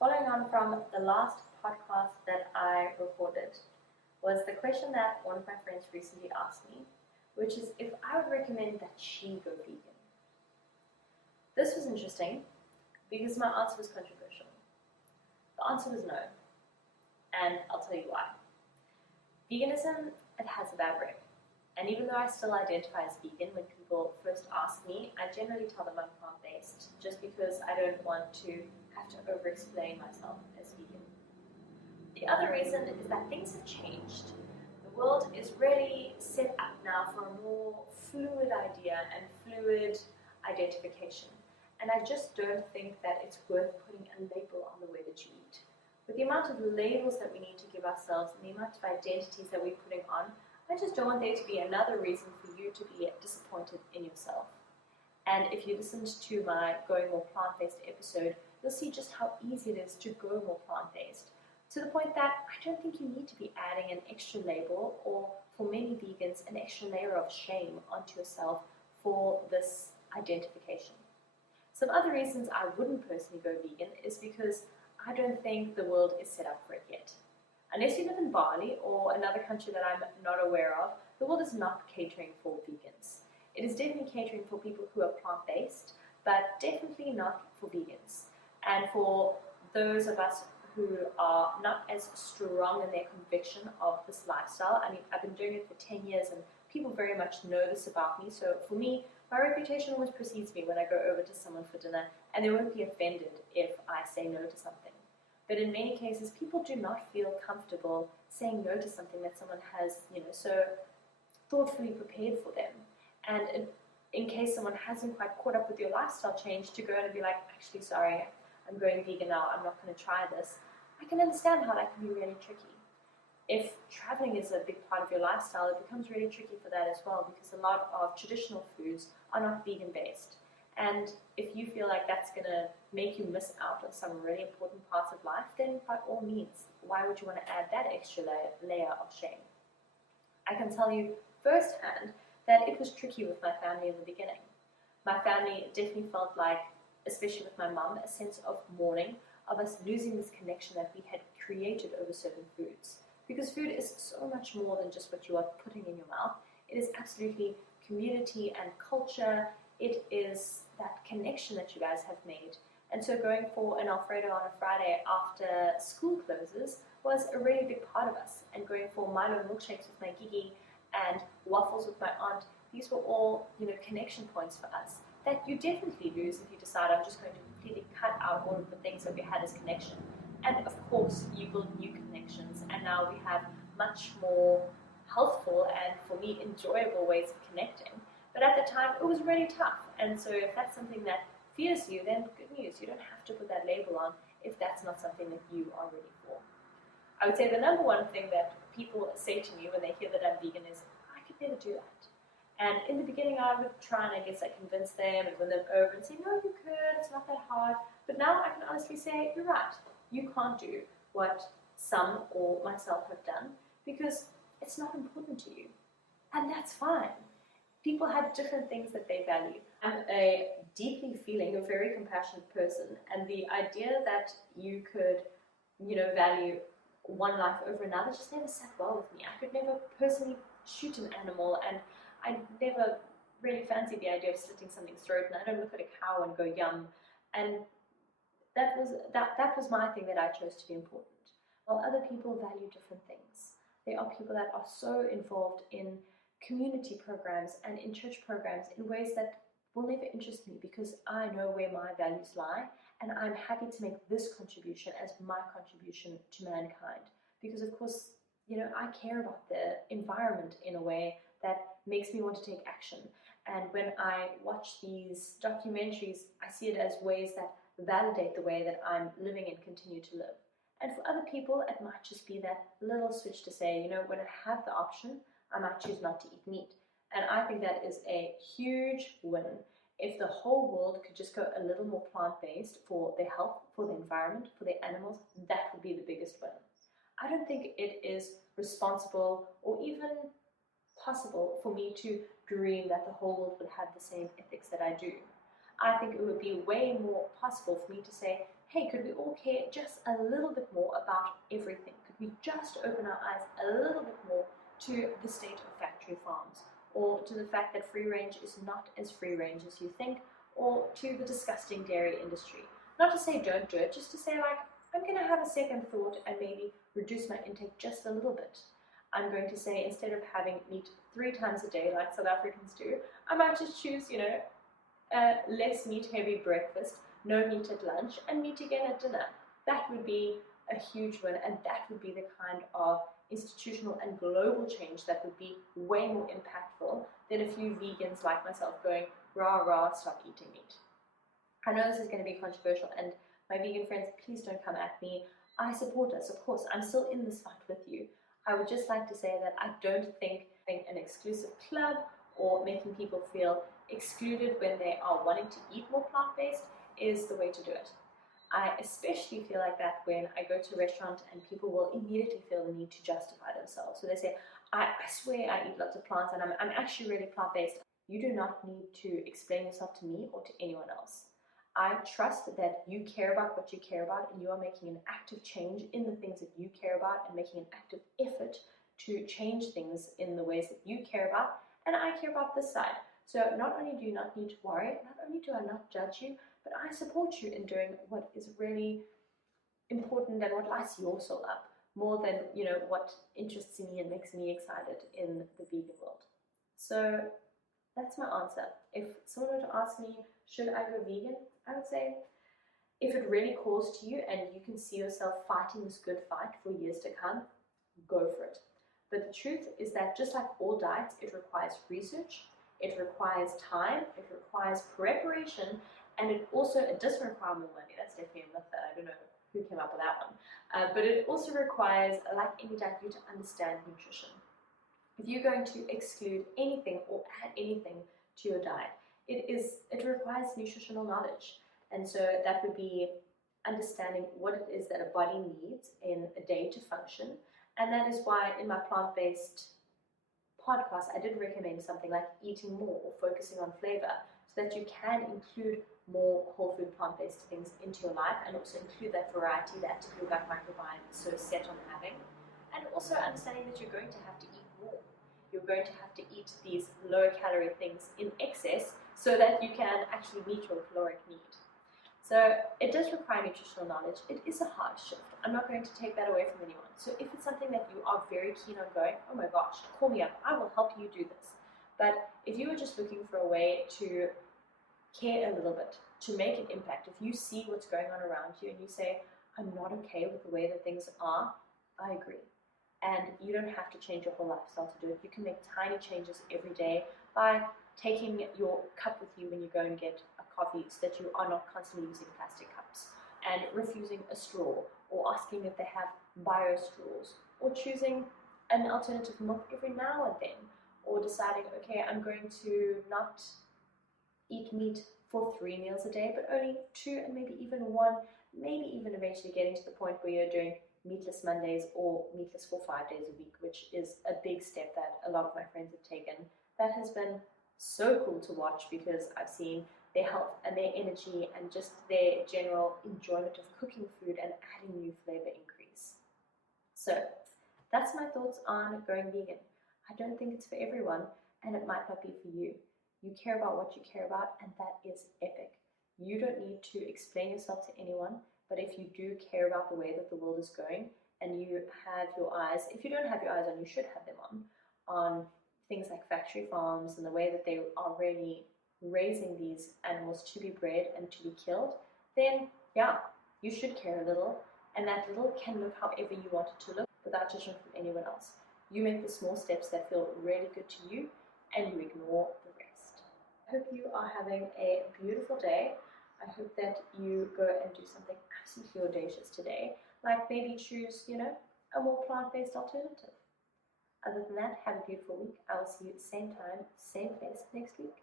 Following on from the last podcast that I recorded was the question that one of my friends recently asked me, which is if I would recommend that she go vegan. This was interesting because my answer was controversial. The answer was no, and I'll tell you why. Veganism, it has a bad rep. And even though I still identify as vegan, when people first ask me, I generally tell them I'm plant-based, just because I don't want to have to over-explain myself as vegan. The other reason is that things have changed. The world is really set up now for a more fluid idea and fluid identification. And I just don't think that it's worth putting a label on the way that you eat. With the amount of labels that we need to give ourselves and the amount of identities that we're putting on, I just don't want there to be another reason for you to be disappointed in yourself. And if you listened to my Going More Plant-Based episode, you'll see just how easy it is to go more plant-based. To the point that I don't think you need to be adding an extra label, or for many vegans, an extra layer of shame onto yourself for this identification. Some other reasons I wouldn't personally go vegan is because I don't think the world is set up for it yet. Unless you live in Bali or another country that I'm not aware of, the world is not catering for vegans. It is definitely catering for people who are plant-based, but definitely not for vegans. And for those of us who are not as strong in their conviction of this lifestyle, I mean, I've been doing it for 10 years and people very much know this about me. So for me, my reputation always precedes me when I go over to someone for dinner, and they won't be offended if I say no to something. But in many cases, people do not feel comfortable saying no to something that someone has, so thoughtfully prepared for them. And in case someone hasn't quite caught up with your lifestyle change, to go and be like, actually, sorry, I'm going vegan now, I'm not going to try this. I can understand how that can be really tricky. If traveling is a big part of your lifestyle, it becomes really tricky for that as well, because a lot of traditional foods are not vegan-based. And if you feel like that's going to make you miss out on some really important parts of life, then by all means, why would you want to add that extra layer of shame? I can tell you firsthand that it was tricky with my family in the beginning. My family definitely felt like, especially with my mum, a sense of mourning, of us losing this connection that we had created over certain foods. Because food is so much more than just what you are putting in your mouth. It is absolutely community and culture. It is that connection that you guys have made. And so going for an Alfredo on a Friday after school closes was a really big part of us. And going for Milo milkshakes with my Gigi and waffles with my aunt, these were all, connection points for us that you definitely lose if you decide I'm just going to completely cut out all of the things that we had as connection. And of course, you build new connections, and now we have much more healthful and, for me, enjoyable ways of connecting. But at the time, it was really tough. And so if that's something that fears you, then good news. You don't have to put that label on if that's not something that you are ready for. I would say the number one thing that people say to me when they hear that I'm vegan is, I could never do that. And in the beginning, I would try and convince them and win them over and say, no, you could, it's not that hard. But now I can honestly say, you're right. You can't do what some or myself have done because it's not important to you. And that's fine. People have different things that they value. I'm a deeply feeling, a very compassionate person, and the idea that you could, value one life over another just never sat well with me. I could never personally shoot an animal, and I never really fancied the idea of slitting something's throat, and I don't look at a cow and go yum. And that was my thing that I chose to be important. While other people value different things. There are people that are so involved in community programs and in church programs in ways that will never interest me because I know where my values lie, and I'm happy to make this contribution as my contribution to mankind. Because of course, I care about the environment in a way that makes me want to take action. And when I watch these documentaries, I see it as ways that validate the way that I'm living and continue to live. And for other people, it might just be that little switch to say, when I have the option, I might choose not to eat meat. And I think that is a huge win. If the whole world could just go a little more plant-based for their health, for the environment, for their animals, that would be the biggest win. I don't think it is responsible or even possible for me to dream that the whole world would have the same ethics that I do. I think it would be way more possible for me to say, hey, could we all care just a little bit more about everything? Could we just open our eyes a little bit more to the state of factory farms, or to the fact that free range is not as free range as you think, or to the disgusting dairy industry? Not to say don't do it, just to say, like, I'm going to have a second thought and maybe reduce my intake just a little bit. I'm going to say, instead of having meat 3 times a day like South Africans do, I might just choose, a less meat heavy breakfast, no meat at lunch, and meat again at dinner. That would be a huge win, and that would be the kind of institutional and global change that would be way more impactful than a few vegans like myself going, rah rah, stop eating meat. I know this is going to be controversial, and my vegan friends, please don't come at me. I support us, of course. I'm still in this fight with you. I would just like to say that I don't think having an exclusive club or making people feel excluded when they are wanting to eat more plant-based is the way to do it. I especially feel like that when I go to a restaurant and people will immediately feel the need to justify themselves. So they say, I swear I eat lots of plants and I'm actually really plant-based. You do not need to explain yourself to me or to anyone else. I trust that you care about what you care about, and you are making an active change in the things that you care about and making an active effort to change things in the ways that you care about, and I care about this side. So not only do you not need to worry, not only do I not judge you, but I support you in doing what is really important and what lights your soul up, more than what interests me and makes me excited in the vegan world. So that's my answer. If someone were to ask me, should I go vegan? I would say, if it really calls to you and you can see yourself fighting this good fight for years to come, go for it. But the truth is that just like all diets, it requires research, it requires time, it requires preparation, and it doesn't require more money. That's definitely a myth that I don't know who came up with that one. But it also requires, like any diet, you to understand nutrition. If you're going to exclude anything or add anything to your diet, it requires nutritional knowledge. And so that would be understanding what it is that a body needs in a day to function. And that is why in my plant-based podcast, I did recommend something like eating more or focusing on flavor, so that you can include more whole food plant-based things into your life, and also include that variety that your gut microbiome is so set on having. And also understanding that you're going to have to eat more. You're going to have to eat these lower calorie things in excess so that you can actually meet your caloric need. So it does require nutritional knowledge. It is a hard shift. I'm not going to take that away from anyone. So if it's something that you are very keen on going, oh my gosh, call me up. I will help you do this. But if you were just looking for a way to care a little bit, to make an impact, if you see what's going on around you and you say, I'm not okay with the way that things are, I agree. And you don't have to change your whole lifestyle to do it. You can make tiny changes every day by taking your cup with you when you go and get a coffee, so that you are not constantly using plastic cups, and refusing a straw, or asking if they have bio straws, or choosing an alternative milk every now and then, or deciding, okay, I'm going to not eat meat for 3 meals a day, but only 2 and maybe even 1, maybe even eventually getting to the point where you're doing meatless Mondays or meatless for 5 days a week, which is a big step that a lot of my friends have taken. That has been so cool to watch, because I've seen their health and their energy and just their general enjoyment of cooking food and adding new flavor increase. So that's my thoughts on going vegan. I don't think it's for everyone, and it might not be for you. You care about what you care about, and that is epic. You don't need to explain yourself to anyone, but if you do care about the way that the world is going, and you have your eyes, if you don't have your eyes on, you should have them on things like factory farms and the way that they are really raising these animals to be bred and to be killed, then yeah, you should care a little, and that little can look however you want it to look without judgment from anyone else. You make the small steps that feel really good to you, and you ignore the rest. I hope you are having a beautiful day. I hope that you go and do something absolutely audacious today, like maybe choose, a more plant-based alternative. Other than that, have a beautiful week. I will see you at the same time, same place next week.